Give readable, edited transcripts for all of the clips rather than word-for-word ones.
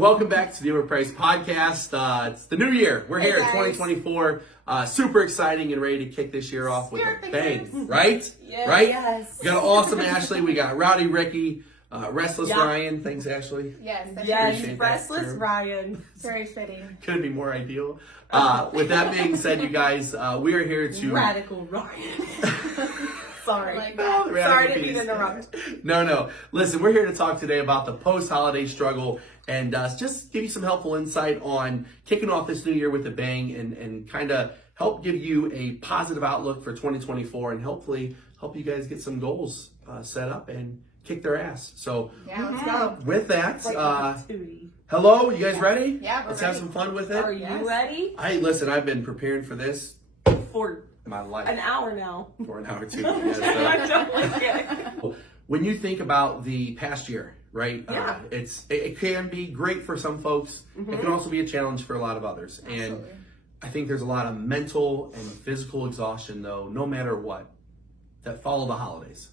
Welcome back to the Overpriced podcast. It's the new year. We're here in 2024. Super exciting and ready to kick this year off with a bang, right? Yeah, right? Yes. We got an awesome Ashley. We got Rowdy Ricky, Restless Ryan. Thanks, Ashley. Yes. Appreciate that Restless term. Ryan. Very fitting. Couldn't be more ideal. With that being said, you guys, we are here to Radical Ryan. Sorry. Sorry, didn't mean to interrupt. No. Listen, we're here to talk today about the post-holiday struggle and just give you some helpful insight on kicking off this new year with a bang and kind of help give you a positive outlook for 2024 and hopefully help you guys get some goals set up and kick their ass. So Let's go. with that, hello, you guys ready? Yeah, Let's have some fun with it. Are you ready? Listen, I've been preparing for this For my life. an hour now. For an hour too. I'm totally kidding. When you think about the past year, right? Yeah. It can be great for some folks. It can also be a challenge for a lot of others. And I think there's a lot of mental and physical exhaustion, though, no matter what, that follow the holidays.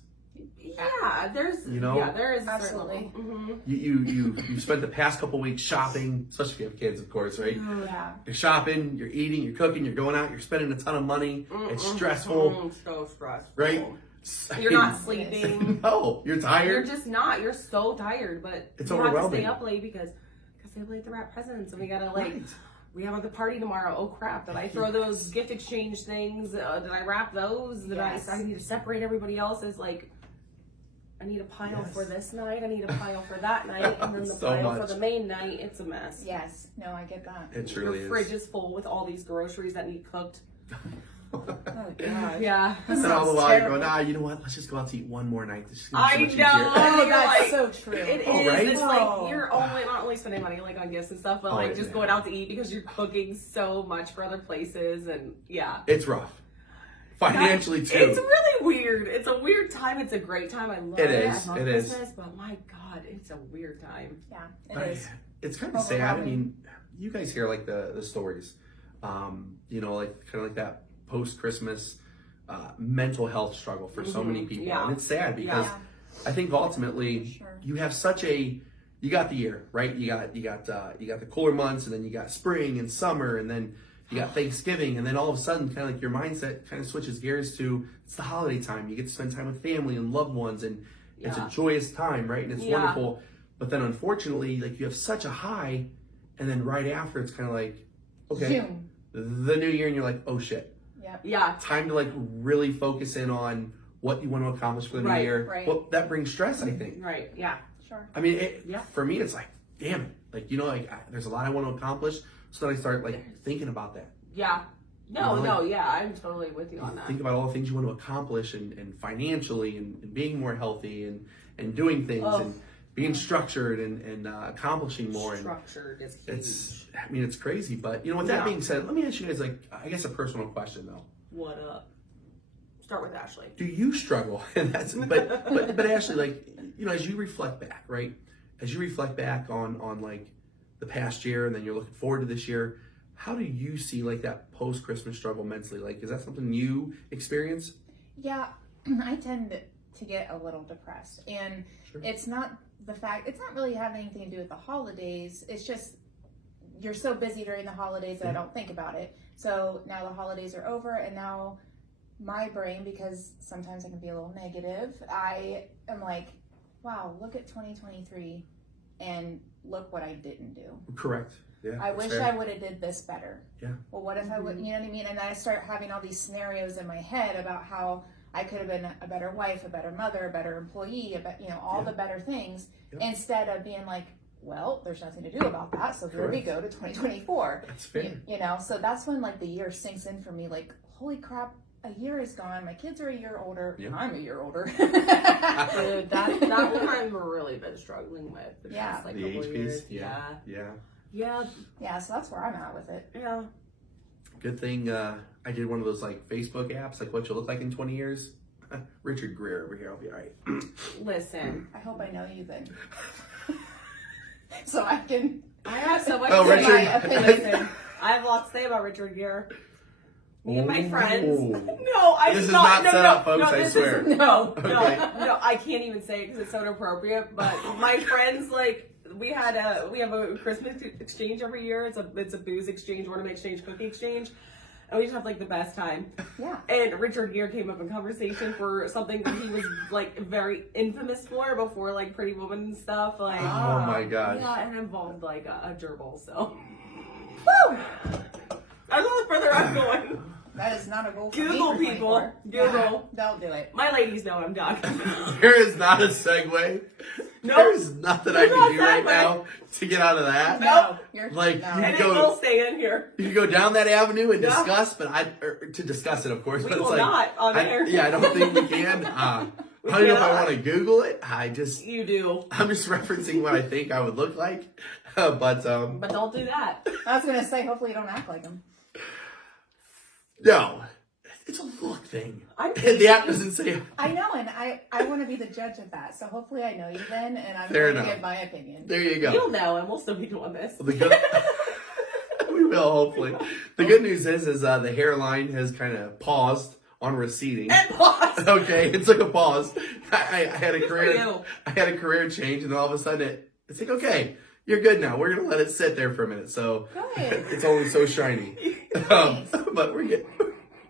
Yeah, there is Absolutely. You spent the past couple weeks shopping, especially if you have kids, of course, right? Yeah. You're shopping, you're eating, you're cooking, you're going out, you're spending a ton of money. It's stressful, So stressful. right? You're not sleeping. No, you're tired. You're just not. You're so tired, but It's you have to overwhelming. stay up late because they have late to wrap presents, and we gotta Right. we have a party tomorrow. Oh crap! Did I throw those gift exchange things? Did I wrap those? Did I need to separate everybody else's? Like, I need a pile for this night. I need a pile for that night, and then the So pile much. for the main night. It's a mess. Yes. No, I get that. It truly Your fridge is full with all these groceries that need cooked. Oh, God. Yeah. And all the while you're going, you know what? Let's just go out to eat one more night. This is gonna be I so much know. easier. Oh, You're that's like- so true. It is. Oh, right? It's like you're not only spending money like on gifts and stuff, but like just yeah. going out to eat because you're cooking so much for other places, and It's rough. Financially, too. It's really weird. It's a weird time. It's a great time. I love It it. is. I love It is. Christmas, but my God, it's a weird time. Yeah, But it is. It's kind of sad. I mean, you guys hear like the stories, like kind of like that post-Christmas mental health struggle for so many people. Yeah. And it's sad because I think ultimately you have you got the year, right? You got the cooler months, and then you got spring and summer, and then you got Thanksgiving, and then all of a sudden kind of like your mindset kind of switches gears to it's the holiday time. You get to spend time with family and loved ones, and it's a joyous time, right? And it's wonderful. But then unfortunately, like you have such a high, and then right after it's kind of like, okay, June. the new year, and you're like, oh shit. Yep. Yeah. Time to like really focus in on what you want to accomplish for the new year. Right. Well, that brings stress, I think. Right. Yeah. Sure. I mean, for me, it's like, damn it. Like, there's a lot I want to accomplish. So then I start like thinking about that. Yeah. No. Yeah. I'm totally with you on that. Think about all the things you want to accomplish and financially and being more healthy and doing things and being structured and accomplishing more. Structured is huge. It's crazy. But, with that being said, let me ask you guys, like, I guess a personal question, though. What up? Start with Ashley. Do you struggle? And but Ashley, like, as you reflect back, right? As you reflect back on like the past year and then you're looking forward to this year, how do you see like that post-Christmas struggle mentally? Like, is that something you experience? Yeah, I tend to get a little depressed, and it's not really having anything to do with the holidays. It's just you're so busy during the holidays that I don't think about it. So now the holidays are over, and now my brain, because sometimes I can be a little negative, I am like, wow, look at 2023 and look what I didn't do. Correct. Yeah. I wish I would have did this better. Yeah. Well, what if I would, you know what I mean? And then I start having all these scenarios in my head about how I could have been a better wife, a better mother, a better employee, all the better things, instead of being like, well, there's nothing to do about that. So here we go to 2024. That's fair. So that's when like the year sinks in for me, like, holy crap, a year is gone. My kids are a year older. Yep. I'm a year older. Dude, that one I've really been struggling with the past like The couple age of piece. years. Yeah. Yeah, so that's where I'm at with it. Yeah. Good thing I did one of those like Facebook apps, like what you look like in 20 years. Richard Greer over here. I'll be all right. Listen. I hope I know you then. So I can. I have so much Oh, to say. Richard. Listen, I have a lot to say about Richard Gere. Me and my friends. Ooh. No, I This is not not set up, folks, I this swear. Is, no, Okay. no, I can't even say it because it's so inappropriate. But my friends, like, we have a Christmas exchange every year. It's a booze exchange, ornament exchange, cookie exchange. And we just have like the best time. Yeah. And Richard Gere came up in conversation for something that he was like very infamous for before like Pretty Woman and stuff. Like, oh my god. Yeah, and involved like a gerbil. So, Woo! I don't know further I'm going. That is not a goal for Google me for people. 24. Google. Yeah, don't do it. My ladies know I'm done. There is not a segue. Nope. There's nothing I There's can no do right segue. now to get out of that. No. You're, Like, no. you And it go- will stay in here. You can go down that avenue and Yeah. discuss, but to discuss it, of course. We but will it's like, not on air. yeah, I don't think we can. I don't know if I want to Google it. I'm just You do. referencing what I think I would look like. But But don't do that. I was gonna say, hopefully you don't act like him. no, it's a look thing. I'm The app doesn't say. I know, and I want to be the judge of that. So hopefully I know you then, and I'm Fair going to enough. give my opinion. There you go. You'll know, and we'll still be doing this. The good, we will hopefully. The good news is the hairline has kind of paused on receding. And pause. Okay, it took a pause. I had a Good for career. you. I had a career change, and then all of a sudden it's like, okay, you're good now. We're gonna let it sit there for a minute. So Good. it's only so shiny, Nice. but we're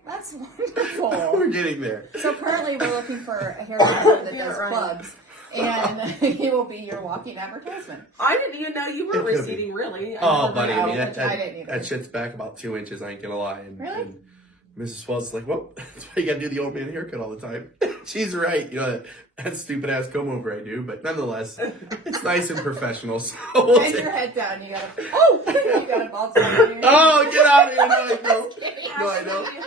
That's wonderful. we're getting there. So currently we're looking for a hairdresser that Yeah, does right. clubs, and he will be your walking advertisement. I didn't even know you were It could be. receding, really. I Oh, never buddy, knew. I mean, I didn't either. that shit's back about 2 inches. I ain't gonna lie. And, Really? and Mrs. Wells is like, well, that's why you gotta do the old man haircut all the time. She's right. You know, that stupid ass comb over I do, but nonetheless, it's nice and professional. So we'll Bend take- your head down. You got a you got a bald spot on your Oh, get out of here! No, I don't. head. No, I don't.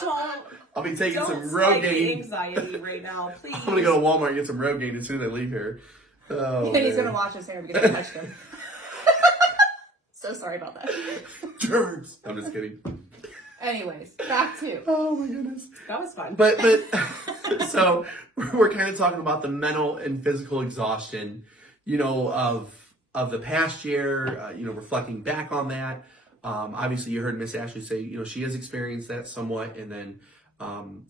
Don't, I'll be taking some don't spike Rogaine. anxiety right now, please. I'm gonna go to Walmart and get some Rogaine as soon as I leave here. Oh, And he's man. gonna wash his hair because I touched him. So sorry about that. Germs. I'm just kidding. Anyways, back to Oh my goodness. That was fun. But so we're kind of talking about the mental and physical exhaustion, you know, of the past year. You know, reflecting back on that. Obviously, you heard Miss Ashley say, you know, she has experienced that somewhat, and then,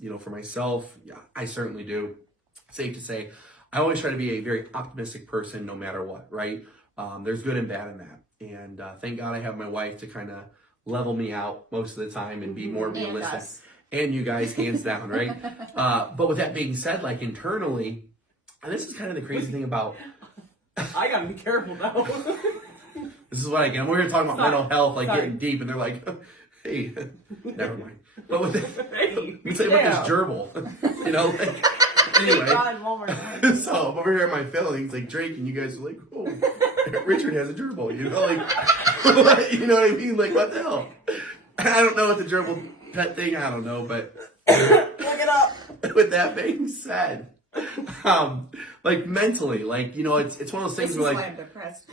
you know, for myself, yeah, I certainly do. Safe to say, I always try to be a very optimistic person, no matter what. Right? There's good and bad in that, and thank God I have my wife to kind of level me out most of the time and be more and realistic. us. And you guys, hands down, right? But with that being said, like internally, and this is kind of the crazy thing about, I gotta be careful though. this is what I get. We're talking about mental health, like Sorry. getting deep, and they're like, hey, never mind. But with the, Hey, you say about this gerbil, you know, like, anyway. God, Walmart. So I'm over here in my feelings, like Drake, and you guys are like, oh, Richard has a gerbil, you know, like, you know what I mean? Like, what the hell? I don't know what the gerbil pet thing, I don't know, but Look it up. with that being said, like mentally, like, you know, it's one of those This things is where why like I'm depressed.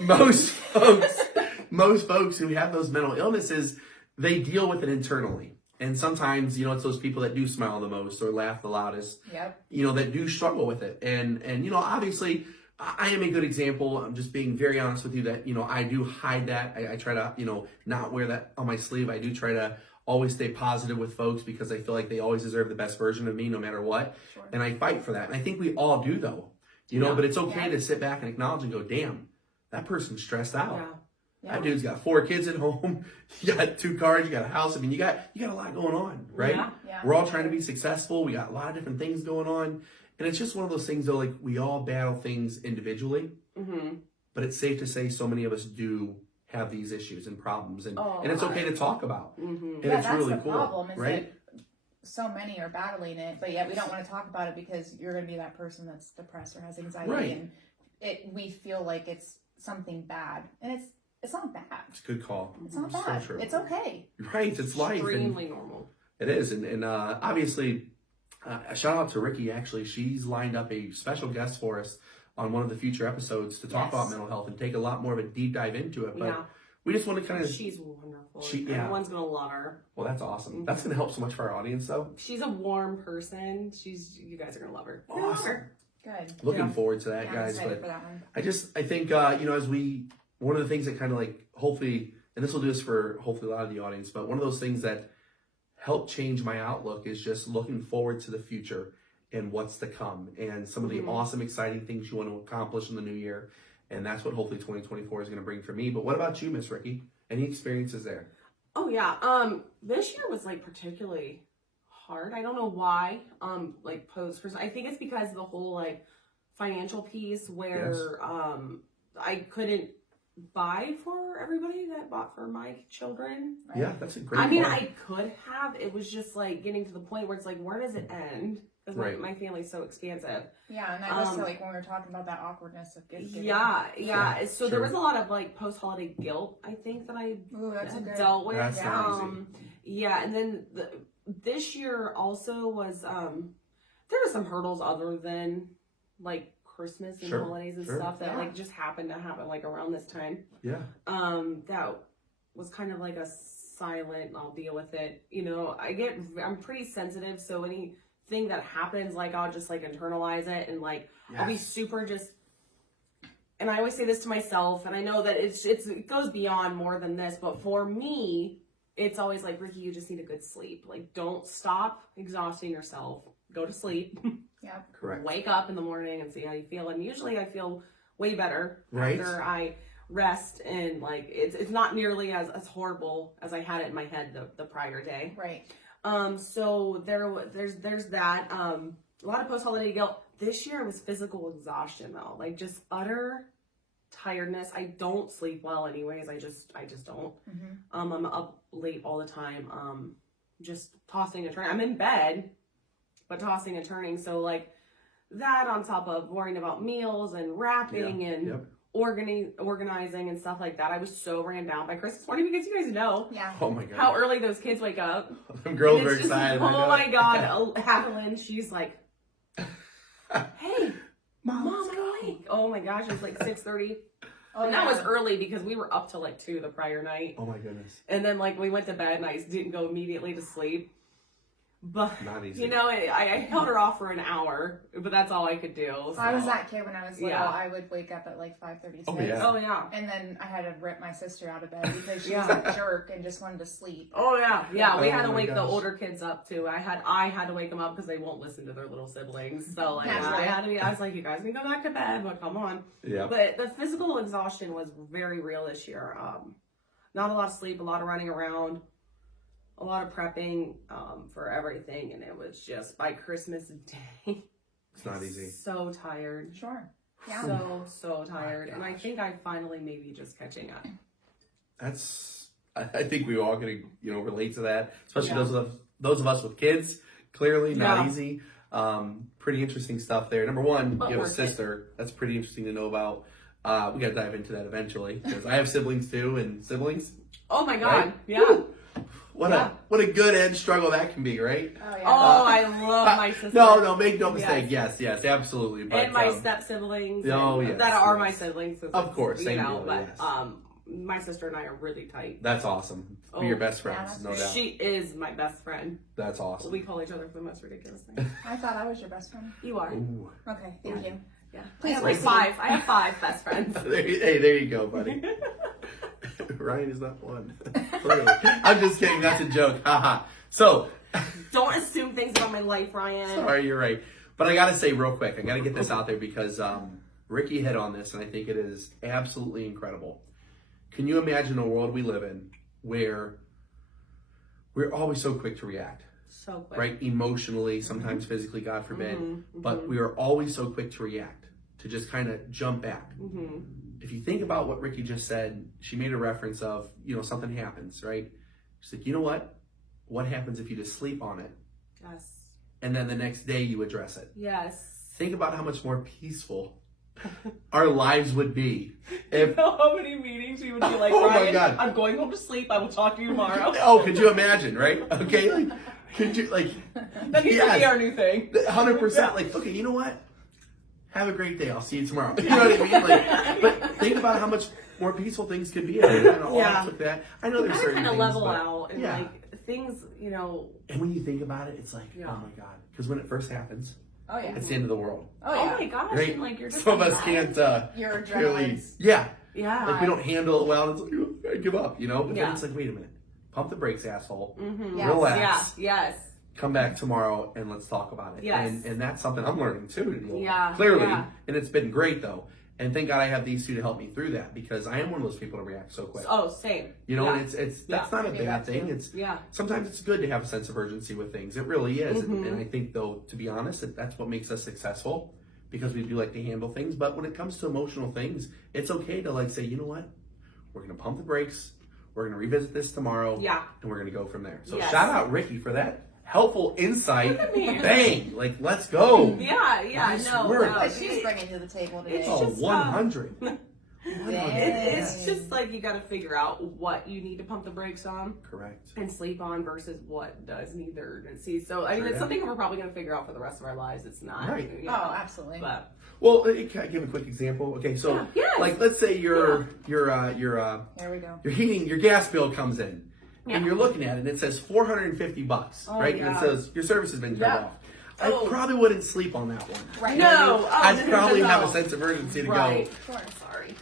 most folks who have those mental illnesses, they deal with it internally. And sometimes, you know, it's those people that do smile the most or laugh the loudest, Yep. you know, that do struggle with it. And you know, obviously, I am a good example. I'm just being very honest with you that, you know, I do hide that. I try to, you know, not wear that on my sleeve. I do try to always stay positive with folks because I feel like they always deserve the best version of me no matter what. Sure. And I fight for that. And I think we all do, though. You know, Yeah. but it's okay Yeah. to sit back and acknowledge and go, damn, that person's stressed out. Yeah. That dude's got 4 kids at home. You got 2 cars. You got a house. I mean, you got a lot going on, right? Yeah. Yeah. We're all trying to be successful. We got a lot of different things going on. And it's just one of those things, though, like we all battle things individually, Mm-hmm. but it's safe to say so many of us do have these issues and problems. And, Oh, and it's okay to talk about. Mm-hmm. And Yeah, it's that's really the cool, problem. Is right? that so many are battling it, but yet we don't want to talk about it because you're going to be that person that's depressed or has anxiety, Right. and we feel like it's something bad, and it's not bad. It's a good call. It's not So bad. true. It's okay. Right, it's life. And Extremely normal. it is. And obviously, a shout out to Ricky, actually. She's lined up a special guest for us on one of the future episodes to talk Yes. about mental health and take a lot more of a deep dive into it. But Yeah. we just want to kind of, She's wonderful. Yeah. Everyone's gonna love her. well, that's awesome. That's going to help so much for our audience, though. She's a warm person. You guys are gonna love her. You're gonna love Awesome. her. Good. Looking Yeah. forward to that, Yeah, I'm guys. excited But for that one. I think, you know, as one of the things that kind of like, hopefully, and this will do this for hopefully a lot of the audience, but one of those things that helped change my outlook is just looking forward to the future and what's to come and some of the Mhm. awesome, exciting things you want to accomplish in the new year. And that's what hopefully 2024 is going to bring for me. But what about you, Miss Ricky? Any experiences there? Oh yeah. This year was like particularly hard. I don't know why. Like post Christmas. I think it's because of the whole like financial piece where I couldn't buy for everybody that bought for my children. Right? Yeah, that's a great I mean, point. I could have. It was just like getting to the point where it's like, where does it end? Because my family's so expansive. Yeah, and I was like when we were talking about that awkwardness of gift giving. Yeah. So there was a lot of like post-holiday guilt, I think, that I dealt with. That's not easy. Yeah, and then this year also was there were some hurdles other than like Christmas and holidays and stuff that like just happened to happen like around this time. Yeah. That was kind of like a silent, I'll deal with it. You know, I'm pretty sensitive, so anything that happens, like I'll just like internalize it and like I'll be super just. And I always say this to myself, and I know that it goes beyond more than this, but for me, it's always like, Ricky, you just need a good sleep. Like, don't stop exhausting yourself. Go to sleep. Yeah, correct. Wake up in the morning and see how you feel. And usually I feel way better after I rest, and like it's not nearly as horrible as I had it in my head the prior day. Right. So there's that. A lot of post-holiday guilt. This year was physical exhaustion though. Like just utter tiredness. I don't sleep well anyways. I just don't. Mm-hmm. I'm up late all the time. Just tossing and turning. I'm in bed, but tossing and turning. So like that on top of worrying about meals and wrapping and organizing and stuff like that. I was so ran down by Christmas morning because you guys know oh my God. how early those kids wake up. Them girls are excited. Oh my God. Hadelin, she's like, hey, Mom, I'm awake. Oh my gosh, it's like 6:30. And that was early because we were up till like 2 the prior night. Oh my goodness. And then like we went to bed and I didn't go immediately to sleep. But, not easy. you know, I held her off for an hour, but that's all I could do. So. I was that kid when I was little. I would wake up at like 5:36. Oh yeah. And then I had to rip my sister out of bed because she was a jerk and just wanted to sleep. Oh yeah. We had to wake the gosh. older kids up too. I had to wake them up because they won't listen to their little siblings. So like I was like, you guys can go back to bed, but come on. Yeah. But the physical exhaustion was very real this year. Not a lot of sleep, a lot of running around. A lot of prepping for everything, and it was just by Christmas Day. It's not easy. So tired. Sure. Yeah. So tired, and I think I'm finally maybe just catching up. I think we all gonna relate to that, especially those of us with kids. Clearly not easy. Pretty interesting stuff there. Number one, you have a sister. That's pretty interesting to know about. We gotta dive into that eventually because I have siblings too, and siblings. Oh my God! Right? Yeah. Woo! What a good edge struggle that can be, right? Oh, yeah. I love my sister. No, make no mistake. Yes, absolutely. But, and my step siblings. Oh, yes, that are my siblings. Of course, but my sister and I are really tight. That's awesome. We're your best friends, no doubt. She is my best friend. That's awesome. We call each other for the most ridiculous things. I thought I was your best friend. You are. Ooh. Okay, thank you. Yeah. Please, I have 5 best friends. Hey, there you go, buddy. Ryan is not one. Clearly. I'm just kidding. That's a joke. Haha. So. Don't assume things about my life, Ryan. Sorry, you're right. But I got to say real quick, I got to get this out there because Ricky hit on this, and I think it is absolutely incredible. Can you imagine a world we live in where we're always so quick to react? So quick. Right? Emotionally, sometimes physically, God forbid. But we are always so quick to react, to just kind of jump back. If you think about what Ricky just said, she made a reference of, something happens, right? She's like, you know what? What happens if you just sleep on it? Yes. And then the next day you address it. Yes. Think about how much more peaceful our lives would be. You know how many meetings we would be like, oh Ryan, my God. I'm going home to sleep. I will talk to you tomorrow. Oh, could you imagine, right? Okay, like, could you, like... That needs to be our new thing. 100%. Like, okay, you know what? Have a great day. I'll see you tomorrow. You know what I mean? Like, but think about how much more peaceful things could be. I took that. I know there's certain kind of things, level but, out and like things, And when you think about it, it's like, oh my God. Because when it first happens, it's the end of the world. Oh my gosh. Right? And like you're just some of us can't your really. Yeah. Like we don't Like, handle it well. It's like, I give up, But then it's like, wait a minute. Pump the brakes, asshole. Relax. Yes. Come back tomorrow and let's talk about it. Yes. And that's something I'm learning too to deal with. Yeah. Clearly. Yeah. And it's been great though. And thank God I have these two to help me through that, because I am one of those people to react so quick. Oh, same. You know, Yeah. and it's that's not a bad thing. It's sometimes it's good to have a sense of urgency with things. It really is. And I think, though, to be honest, that's what makes us successful, because we do like to handle things. But when it comes to emotional things, it's okay to like say, you know what, we're gonna pump the brakes. We're gonna revisit this tomorrow. Yeah. And we're gonna go from there. So shout out Ricky for that helpful insight. Bang! Like, let's go. Yeah, Nice work. What she's bringing to the table today. It's Oh, just, 100. It's just like you got to figure out what you need to pump the brakes on. Correct. And sleep on versus what does need the urgency. So, I mean, it's something we're probably going to figure out for the rest of our lives. It's not. Right. You know, oh, absolutely. But, well, can I give a quick example? Okay, so like, let's say your there we go. your your gas bill comes in. And you're looking at it, and it says $450, right? And it says your service has been turned off. I probably wouldn't sleep on that one. Right. No. I'd probably have a sense of urgency to go. Sure. Sorry.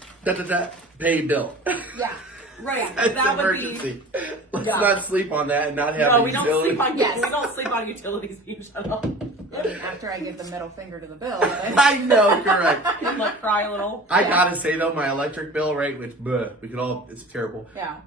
Pay bill. Yeah. Right. That's that emergency. Let's not sleep on that and not have no, we don't sleep on Yes. we don't sleep on utilities being shut off. I mean, after I give the middle finger to the bill. I know, correct. And like cry a little. I gotta say though, my electric bill, right, which it's terrible. Yeah.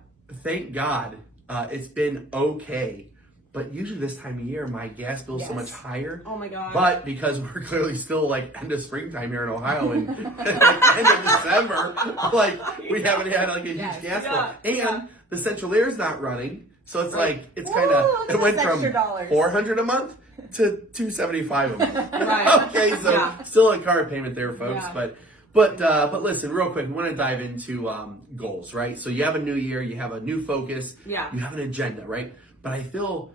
Thank God, it's been okay. But usually this time of year, my gas bill is so much higher. Oh my God. But because we're clearly still like end of springtime here in Ohio and end of December, like we haven't had like a huge gas bill. And the central air is not running. So it's like, it's kind of, it went from $400 a month to $275 a month. Right. Okay, so still a car payment there, folks. Yeah. But listen, real quick, we want to dive into goals, right? So you have a new year, you have a new focus, you have an agenda, right? But I feel,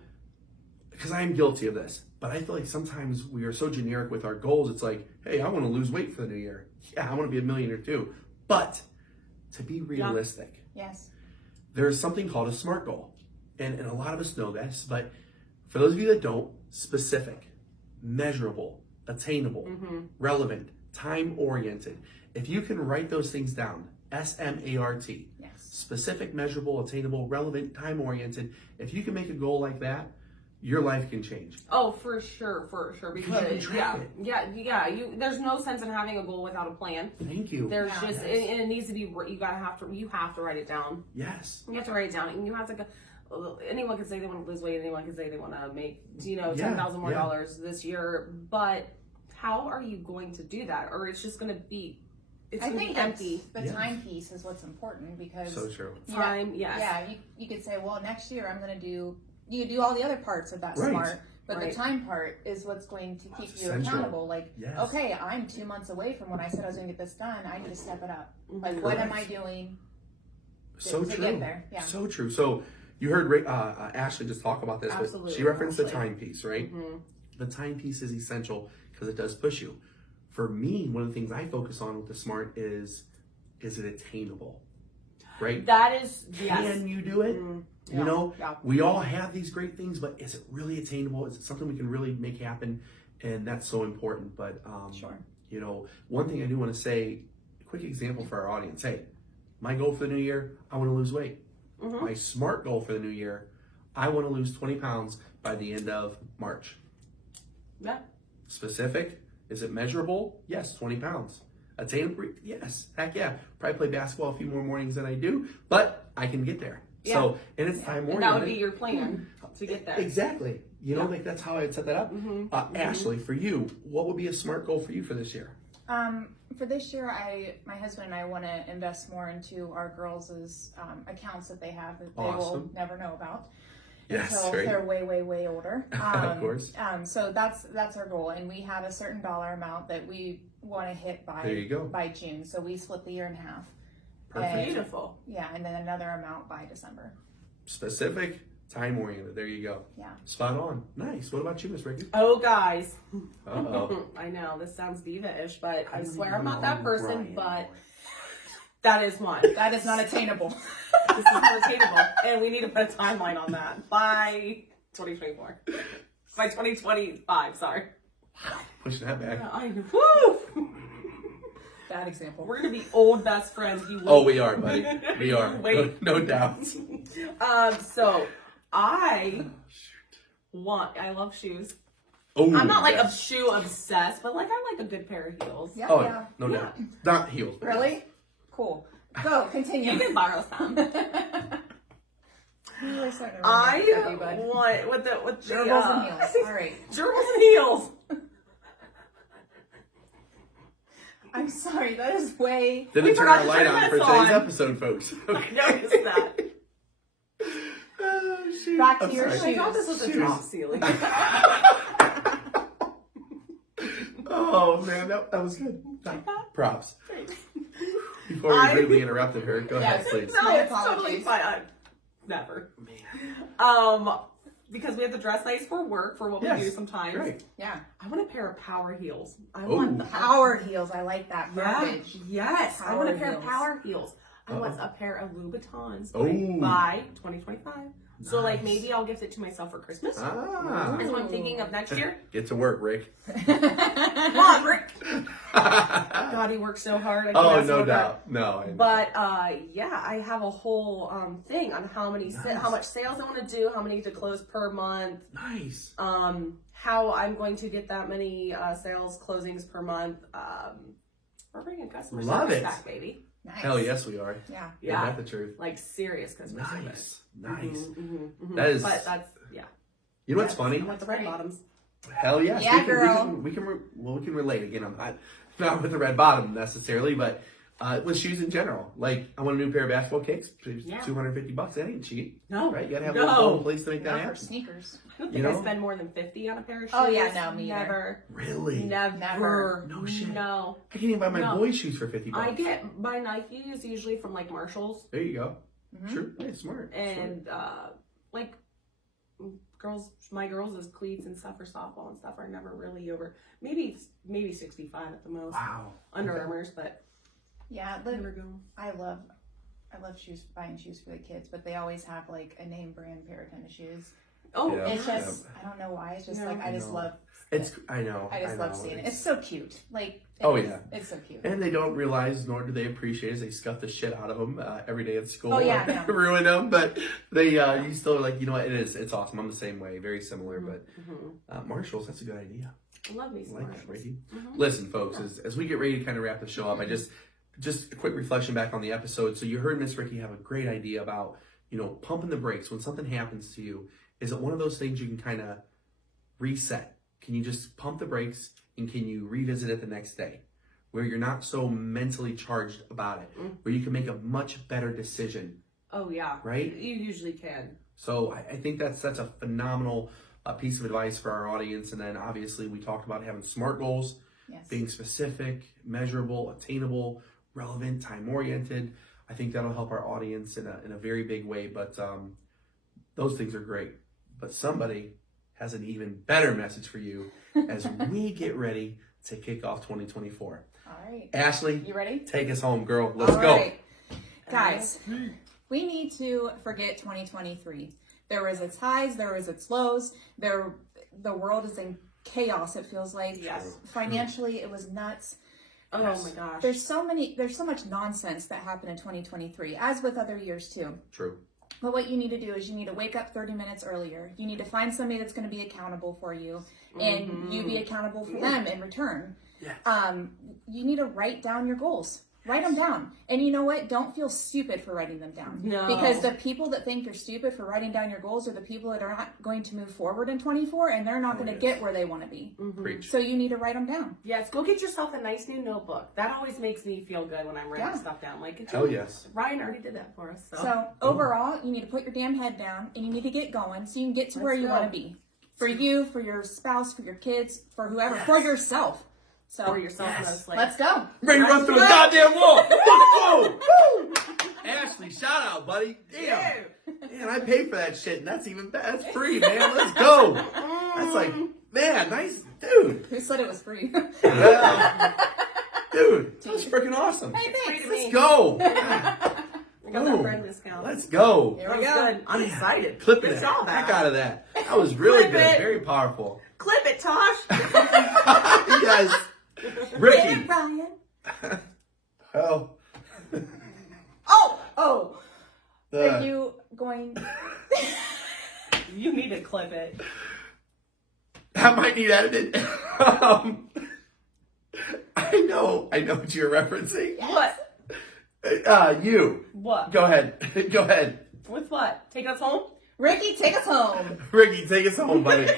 because I am guilty of this, but I feel like sometimes we are so generic with our goals. It's like, hey, I want to lose weight for the new year. Yeah, I want to be a millionaire too. But to be realistic, there's something called a SMART goal. And a lot of us know this, but for those of you that don't, specific, measurable, attainable, relevant, time-oriented. If you can write those things down, SMART, specific, measurable, attainable, relevant, time-oriented. If you can make a goal like that, your life can change. Oh, for sure. Because there's no sense in having a goal without a plan. Thank you. There's just it needs to be. You have to write it down. Yes. You have to write it down, and you have to go. Anyone can say they want to lose weight. Anyone can say they want to make $10,000 more dollars this year. But how are you going to do that? Or it's just going to be. I think empty. The time piece is what's important, because so true. Time, you could say, well, next year I'm going to do. You do all the other parts of that SMART, but the time part is what's going to keep you accountable. Like, okay, I'm 2 months away from when I said I was going to get this done. I need to step it up. Like, what am I doing to get there? Yeah. So true. So you heard Ashley just talk about this, but she referenced the time piece, right? The time piece is essential because it does push you. For me, one of the things I focus on with the SMART is it attainable, right? That is, Can you do it? You know, we all have these great things, but is it really attainable? Is it something we can really make happen? And that's so important. But, you know, one thing I do want to say, a quick example for our audience. Hey, my goal for the new year, I want to lose weight. My SMART goal for the new year, I want to lose 20 pounds by the end of March. Yeah. Specific, is it measurable? Yes, 20 pounds. Attainable? Yes. Heck yeah. Probably play basketball a few more mornings than I do, but I can get there. Yeah. So, and it's time oriented. That would be your plan to get there. Exactly. You know, like that's how I'd set that up. Ashley, for you, what would be a SMART goal for you for this year? For this year, my husband and I want to invest more into our girls' accounts that they have that they will never know about until they're way older. Of course. So that's our goal, and we have a certain dollar amount that we want to hit by June. So we split the year in half. Perfect. Beautiful. Yeah, and then another amount by December. Specific, time oriented. There you go. Yeah. Spot on. Nice. What about you, Miss Ricky? Oh, guys. Uh-oh. I know this sounds diva-ish, but I swear I'm not that person. But that is one. That is not attainable. This is not attainable, and we need to put a timeline on that by 2024. By 2025. Sorry. Pushing that back. I know. Woo! Bad example. We're gonna be old best friends. You wait. Oh, we are, buddy. We are. Wait. No doubt. So I love shoes. Oh, I'm not like yes. a shoe obsessed, but like I like a good pair of heels. Yeah, Oh, yeah. no doubt. Not heels. but Really? Cool. Go, continue. You can borrow some. I'm really starting to I remember you, bud. want with the Gerbils and heels. All right. gerbils and heels. I'm sorry, that is way. Didn't We turn forgot our to light turn on for this today's on. episode, folks. I noticed that. Oh, shoot. Back to I'm your sorry. I thought this was a Shoes. drop ceiling. Oh man, that was good. Props. Thanks. Before we rudely interrupted her, go ahead, Yes. please. No, My it's totally apologies. fine. Never. Man. Because we have to dress nice for work for what we Yes. do sometimes. Great. Yeah. I want a pair of power heels. I Ooh. want the Power heels. I like that. Yeah. Verbiage. Yes. I want a Power pair of heels. power heels. I Uh-oh. want a pair of Louboutins Oh. by 2025. So like Nice. maybe I'll gift it to myself for Christmas. Ah. That's what I'm thinking of next year. Get to work, Rick. Come on, Rick. God, he works so hard. I can't Oh, ask him no about that. doubt. No. I know. But yeah, I have a whole thing on how many Nice. how much sales I want to do, how many to close per month, Nice. how I'm going to get that many sales closings per month. We're bringing customer Love service it. back, baby. Nice. Hell yes, we are. Yeah. Yeah, Ain't that the truth? like serious customer service. Nice. Mhm. That is- But that's yeah. You know what's funny? I want the red Great. bottoms. Hell yes. Yeah, girl. We can relate. Again, I'm not with the red bottom necessarily, but with shoes in general. Like, I want a new pair of basketball kicks. Yeah. $250. That ain't cheap. No, Right? You gotta have a no. little place to make that Not for happen. sneakers. I don't You think I know? spend more than 50 on a pair of shoes. Oh, yeah, no, me either. Never. Really? Never. No shit. No. I can't even buy my No. boys' shoes for $50. I get my Nikes usually from like Marshalls There you go. Mhm. Sure. Yeah, smart. and like my girls' cleats and stuff for softball and stuff are never really over maybe 65 at the most. Wow. Under Okay. Armour's, but Yeah, never go. I love shoes, buying shoes for the kids, but they always have like a name brand pair of tennis shoes. Oh, Yeah. It's just, I don't know why. It's just No. like, I just No. love, I know. I just know. love seeing it. It's so cute. Like, Oh, it's- yeah. It's so cute. And they don't realize, nor do they appreciate, as they scuff the shit out of them every day at school. Oh, yeah, and no. ruin them. But they, you still are like, you know what? It's awesome. I'm the same way. Very similar. But Marshalls, that's a good idea. I love me some Like Marshalls. that, Ricky. Mhm. Listen, folks, as we get ready to kind of wrap the show up, I just a quick reflection back on the episode. So you heard Miss Ricky have a great idea about, pumping the brakes when something happens to you. Is it one of those things you can kind of reset? Can you just pump the brakes and can you revisit it the next day? Where you're not so mentally charged about it, where you can make a much better decision, Oh yeah, right? You usually can. So I think that's a phenomenal piece of advice for our audience. And then obviously we talked about having SMART goals, Yes. being specific, measurable, attainable, relevant, time-oriented. I think that'll help our audience in a very big way. But those things are great. But somebody has an even better message for you as we get ready to kick off 2024. All right. Ashley, You ready? take us home, girl. Let's All go. right. Guys, we need to forget 2023. There was its highs, there was its lows. The world is in chaos, it feels like. Yes. Financially, it was nuts. Oh Yes. my gosh. There's so much nonsense that happened in 2023, as with other years too. True. But what you need to do is you need to wake up 30 minutes earlier. You need to find somebody that's going to be accountable for you, and you be accountable for them in return. Yes. You need to write down your goals. Write them down. And you know what? Don't feel stupid for writing them down. No. Because the people that think you're stupid for writing down your goals are the people that are not going to move forward in 24, and they're not going to yes. get where they want to be. Preach. So you need to write them down. Yes, go get yourself a nice new notebook. That always makes me feel good when I'm writing Yeah. stuff down. Like, Hell yes. Ryan already did that for us. So, So overall, you need to put your damn head down, and you need to get going so you can get to where Let's you go. want to be. For you, for your spouse, for your kids, for whoever, for yourself. So for yourself, Yes. mostly. let's go. Ready to run through a goddamn wall. Let's go. Woo. Ashley, shout out, buddy. Damn. Man, I paid for that shit, and that's even better. That's free, man. Let's go. That's like, man, nice, dude. Who said it was free? Well, dude, that was freaking awesome. Hey, Free thanks. to Let's me. go. I got that Boom. friend discount. Let's go. Here That we was go. good. I'm excited. Clipping Good the job, heck Ash. out of that. That was really Clip good. it. Very powerful. Clip it, Tosh. Yes. Ricky. Ryan. Oh. Oh. Are you going? You need to clip it. That might might need edited. I know what you're referencing. What? You. What? Go ahead. Go ahead. With what? Take us home? Ricky, take us home. Ricky, take us home, buddy.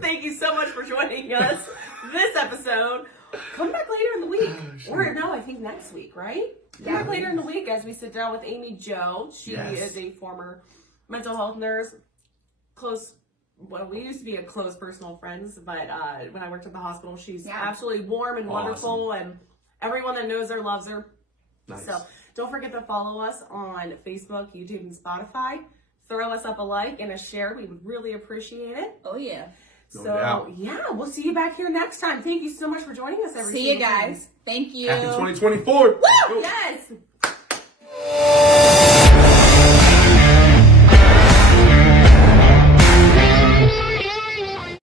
Thank you so much for joining us this episode. Come back later in the week. Or no, I think next week, right? Come back later in the week as we sit down with Amy Jo. She is a former mental health nurse. We used to be a close personal friends, but when I worked at the hospital, she's absolutely warm and wonderful, and everyone that knows her loves her. Nice. So don't forget to follow us on Facebook, YouTube, and Spotify. Throw us up a like and a share. We would really appreciate it. Oh, yeah. No doubt. We'll see you back here next time. Thank you so much for joining us. See you guys. Thank you. Happy 2024. Woo! Yes.